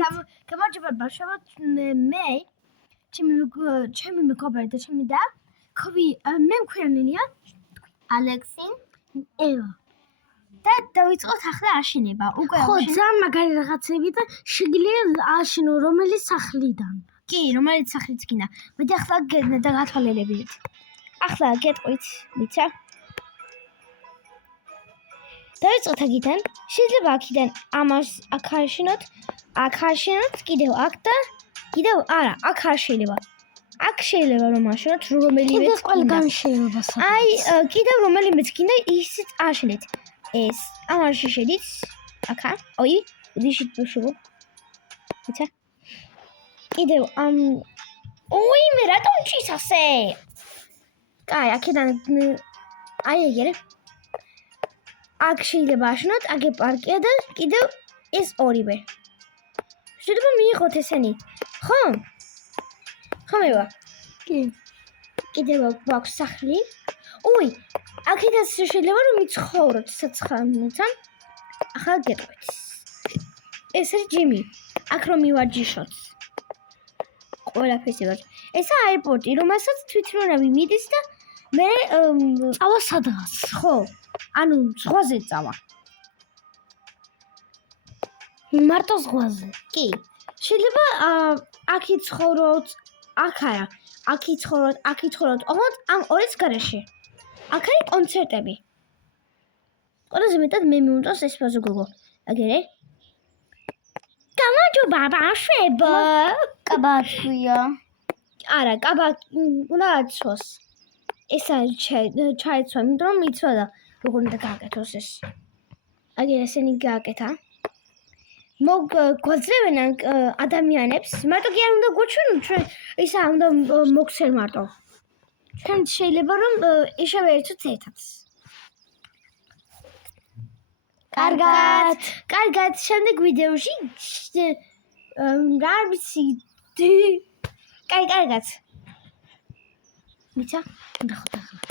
გამარჯობა ბავშვებო, მე ჩემი მეგობარი და ჩემი და მე მქვენია ალექსი, ევა. და დავიწყოთ ახლა აშენება. უკვე ხო, ძალიან მაგარი რაღაცები და შეგიძლია აშენო რომელიც სახლიდან. კი, რომელიც სახლიც გინდა. მოდი ახლა და გათვალიერებინეთ. ახლა გეტყვით, მიცა. დავიწყოთ აქიდან. შეიძლება აქიდან ამას აქ აშენოთ, კიდევ აქ და კიდევ არა, აქ არ შეიძლება. აქ შეიძლება რომ აშენოთ რომელიმე. კიდევ ყველგან შეიძლება. აი, კიდევ რომელიმეც გინდა ისიც აშენეთ. ეს ამაში შედის. აქა, ой, ვიშით ბუშო. მიცა. კიდევ ой, მე რატომ ჩისასე? კაი, აქედან აი ეგრე. აქ შეიძლება აშენოთ, აქ პარკია და კიდევ ეს ორივე. შეიძლება მიიღოთ ესენი. ხო? ხომევა. კი. კიდევ გვაქვს სახლი. ой, აქედან შეიძლება რომ მიცხოვროთ საცხამთან. ახლა გეტყვით. ეს არის ჯიმი. აქ რომ მივარჯიშოთ. ყველაფერს იღებს. ესა აეროპორტი, რომელსაც თვითმფრინავი მიდის და მე წავა სადღაც. ხო. ანუ ზღვაზე წავა. მარტო ზღვაზე. კი. შეიძლება აქ იცხოვროთ, აქ არა. აქ იცხოვროთ, ოღონდ ამ ორის გარეშე. აქ არის კონცერტები. ყველაზე მეტად მე მიუნდოს ეს ფაზო გოგო. აგერე? გამარჯობა ბავშვებო. კაბა თქვია. არა, კაბა უნდა აცვას. ესა ჩაიცვა, იმიტომ რომ იცვა და როგორ უნდა გააკეთოს ეს. აგერ ესენი გააკეთა. გვაძლევენ ადამიანებს, მარტო კი არ უნდა გვჩვენო ჩვენ ისა უნდა მოგცენ მარტო. ჩვენ შეიძლება რომ ისევე ერთად ერთად. კარგად, შემდეგ ვიდეოში რა ვიცი. კარგად. მიცა? ნახოთ ახლა.